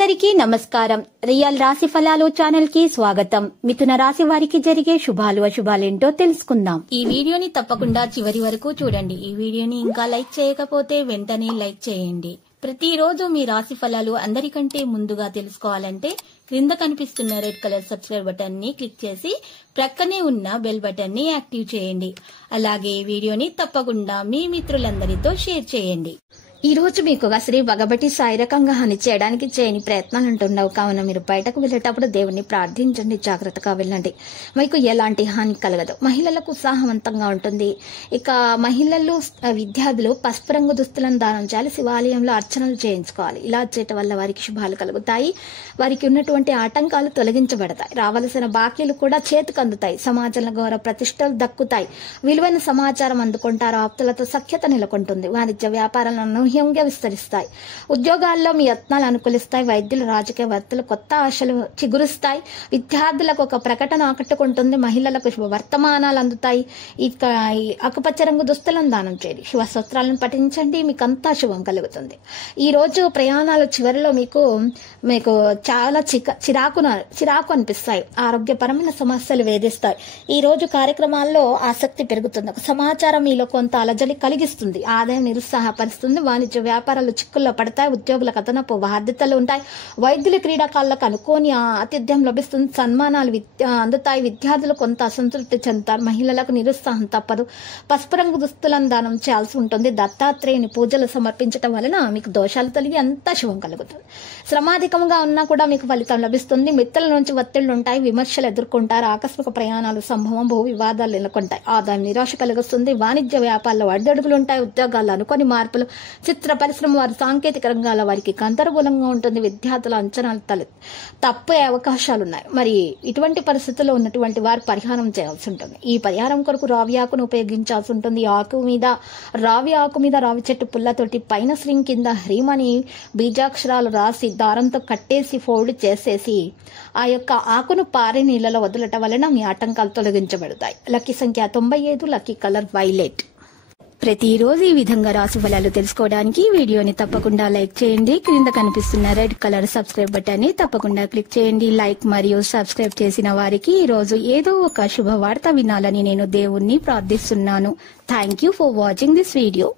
అందరికీ నమస్కారం. రియల్ రాశి ఫలాలు ఛానల్ కి స్వాగతం. మిథున రాశి వారికి జరిగే శుభాలు అశుభాలేంటో తెలుసుకుందాం. ఈ వీడియోని తప్పకుండా చివరి వరకు చూడండి. ఈ వీడియోని ఇంకా లైక్ చేయకపోతే వెంటనే లైక్ చేయండి. ప్రతిరోజు మీ రాశి ఫలాలు అందరికంటే ముందుగా తెలుసుకోవాలంటే క్రింద కనిపిస్తున్న రెడ్ కలర్ సబ్స్క్రైబ్ బటన్ ని క్లిక్ చేసి ప్రక్కనే ఉన్న బెల్ బటన్ ని యాక్టివ్ చేయండి. అలాగే ఈ వీడియోని తప్పకుండా మీ మిత్రులందరితో షేర్ చేయండి. ఈ రోజు మీకు శ్రీ భగవతి శారీరకంగా హాని చేయడానికి చేయని ప్రయత్నాలు అంటున్నావు. కావున మీరు బయటకు వెళ్లేటప్పుడు దేవుణ్ణి ప్రార్థించండి, జాగ్రత్తగా వెళ్ళండి. మీకు ఎలాంటి హాని కలగదు. మహిళలకు ఉత్సాహవంతంగా ఉంటుంది. ఇక మహిళలు విద్యార్థులు పసుపు రంగు దుస్తులను దానం చేయాలి, శివాలయంలో అర్చనలు చేయించుకోవాలి. ఇలా చేయటం వల్ల వారికి శుభాలు కలుగుతాయి. వారికి ఉన్నటువంటి ఆటంకాలు తొలగించబడతాయి. రావలసిన బాకీలు కూడా చేతికి అందుతాయి. సమాజంలో గౌరవ ప్రతిష్టలు దక్కుతాయి. విలువైన సమాచారం అందుకుంటారు. ఆప్తులతో సఖ్యత నెలకొంటుంది. వాణిజ్య వ్యాపారాలను గా విస్తరిస్తాయి. ఉద్యోగాల్లో మీ యత్నాలు అనుకూలిస్తాయి. వైద్యులు, రాజకీయ వర్తలు కొత్త ఆశలు చిగురుస్తాయి. విద్యార్థులకు ఒక ప్రకటన ఆకట్టుకుంటుంది. మహిళలకు శుభ వర్తమానాలు అందుతాయి. ఇక ఆకుపచ్చ రంగు దుస్తులను దానం చేయండి. శుభ స్తోత్రాలను పఠించండి. మీకు అంతా శుభం కలుగుతుంది. ఈ రోజు ప్రయాణాల చివరిలో మీకు చాలా చిరాకు అనిపిస్తాయి. ఆరోగ్యపరమైన సమస్యలు వేధిస్తాయి. ఈ రోజు కార్యక్రమాల్లో ఆసక్తి పెరుగుతుంది. ఒక సమాచారం మీలో కొంత అలజడి కలిగిస్తుంది. ఆదాయం నిరుత్సాహపరుస్తుంది. వాణిజ్య వ్యాపారాలు చిక్కుల్లో పడతాయి. ఉద్యోగులకు అదనపు బాధ్యతలు ఉంటాయి. వైద్యుల క్రీడాకారులకు అనుకోని ఆతిథ్యం లభిస్తుంది. సన్మానాలు అందుతాయి. విద్యార్థులు కొంత అసంతృప్తి చెందుతారు. మహిళలకు నిరుత్సాహం తప్పదు. పసుపు రంగు దుస్తులను దానం చేయాల్సి ఉంటుంది. దత్తాత్రేయుని పూజలు సమర్పించడం వలన మీకు దోషాలు తొలగి అంతా శుభం కలుగుతుంది. శ్రమాధికంగా ఉన్నా కూడా మీకు ఫలితం లభిస్తుంది. మిత్రుల నుంచి ఒత్తిళ్లు ఉంటాయి. విమర్శలు ఎదుర్కొంటారు. ఆకస్మిక ప్రయాణాలు సంభవం. భూ వివాదాలు నెలకొంటాయి. ఆదాయం నిరాశ కలిగిస్తుంది. వాణిజ్య వ్యాపారాల్లో అడ్డడుగులు ఉంటాయి. ఉద్యోగాల్లో అనుకోని మార్పులు. చిత్ర పరిశ్రమ వారి సాంకేతిక రంగాల వారికి గందరగోళంగా ఉంటుంది. విద్యార్థుల అంచనాలు తప్పే అవకాశాలున్నాయి. మరి ఇటువంటి పరిస్థితుల్లో ఉన్నటువంటి వారు పరిహారం చేయాల్సి ఉంటుంది. ఈ పరిహారం కొరకు రావి ఆకును ఉపయోగించాల్సి ఉంటుంది. రావి ఆకు మీద రావి చెట్టు పుల్లతోటి పైన శ్రీం కింద హ్రీం అని బీజాక్షరాలు రాసి దారంతో కట్టేసి ఫోల్డ్ చేసేసి ఆ యొక్క ఆకును పారే నీళ్లలో వదలటం వలన మీ ఆటంకాలు తొలగించబడతాయి. లక్కీ సంఖ్య 95, లక్కీ కలర్ వైలెట్. ప్రతిరోజు ఈ విధంగా రాశి ఫలాలు తెలుసుకోవడానికి వీడియోని తప్పకుండా లైక్ చేయండి. క్రింద కనిపిస్తున్న రెడ్ కలర్ సబ్స్క్రైబ్ బటన్ ని తప్పకుండా క్లిక్ చేయండి. లైక్ మరియు సబ్స్క్రైబ్ చేసిన వారికి ఈ రోజు ఏదో ఒక శుభవార్త వినాలని నేను దేవుణ్ణి ప్రార్థిస్తున్నాను. Thank you for watching this video.